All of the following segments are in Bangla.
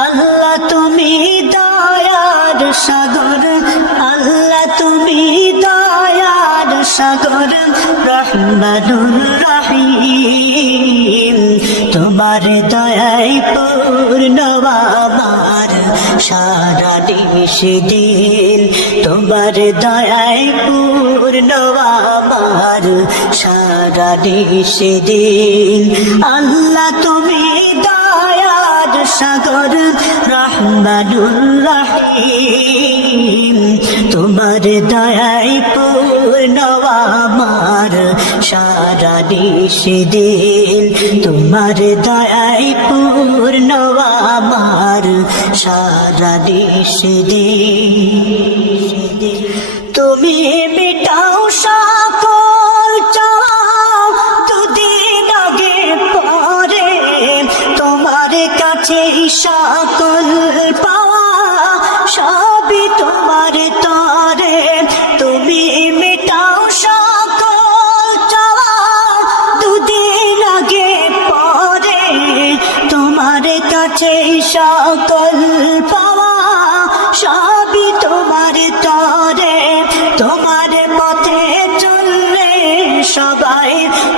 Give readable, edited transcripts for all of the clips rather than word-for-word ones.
আল্লাহ তুমি দয়ার সাগর, আল্লাহ তুমি দয়ার সাগর, রহমানুর রহিম। তোমার দয়ায় পূর্ণ আমার সারা দিন, তোমার দয়ায় পূর্ণ আমার সারা দিন। আল্লাহ তুমি দয়ার সাগর, রহমানুর রহিম। তোমার দয়ায় পূর্ণ আমার সারা দিন, তোমার দয়ায় পূর্ণ আমার সারা দিন। তুমি মিটাও সকল চাও, দুদিন আগে পরে তোমার কাছে সকল পাওয়া সবই তোমার তরে। তুমি মিটাও সকল চাওয়া, দুদিন আগে পরে তোমার কাছে সকল পাওয়া সবই তোমার তরে। তোমার পথে চললে সবাই,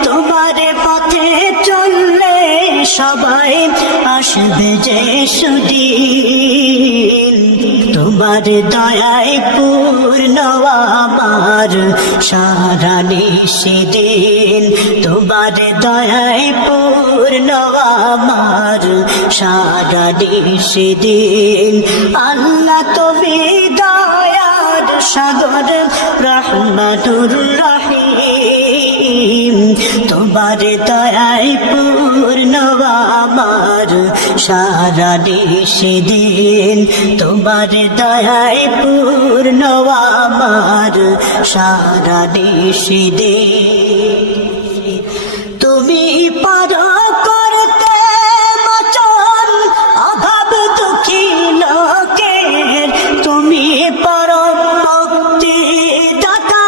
তোমার পথে চললে সবাই আসবে যে সুদিন। তোমার দয়ায় পূর্ণ আমার সারা দিন, তোমার দয়ায় পূর্ণ আমার সারা দিন। আল্লাহ তুমি দয়ার সাগর, রহমাতুর রহিম। তোমার দয়ায় পূর্ণ আমার সারা দিন, তোমার দয়ায় পূর্ণ আমার সারা দিন। তুমি পারো করতে মোচন অভাব দুঃখী লোকের, তুমি পরম মুক্তি দাতা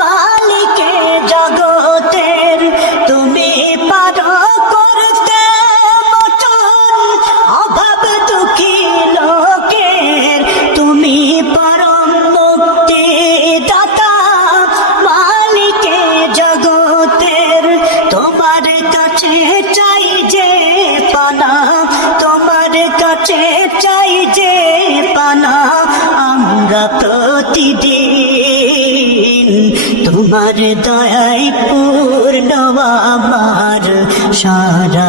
মালিকে জগতের। তুমি পারো করতে মোচন অভাব দুঃখী লোকের, তুমি পরম মুক্তি দাতা মালিকে জগতের। তোমার কাছে চাই যে পানা, তোমার কাছে চাই যে পানা আমরা প্রতিদিন। তোমার দয়ায় পূর্ণ আমার সারা